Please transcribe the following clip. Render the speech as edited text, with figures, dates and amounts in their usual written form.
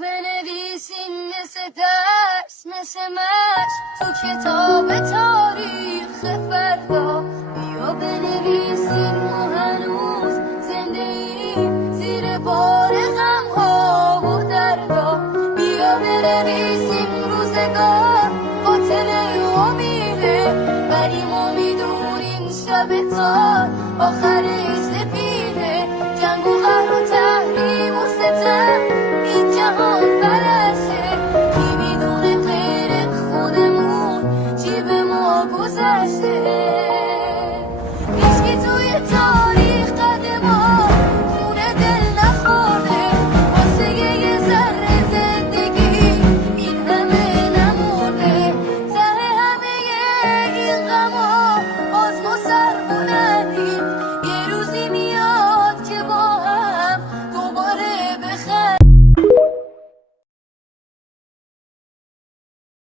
بنویسیم مثل درس مثل مشق تو کتاب تاریخ فردا. بیا بنویسیم ما هنوز زنده ایم زیر بار غم ها و دردا. بیا بنویسیم روزگار قاتل امیده، ولی ما میدونیم شب تا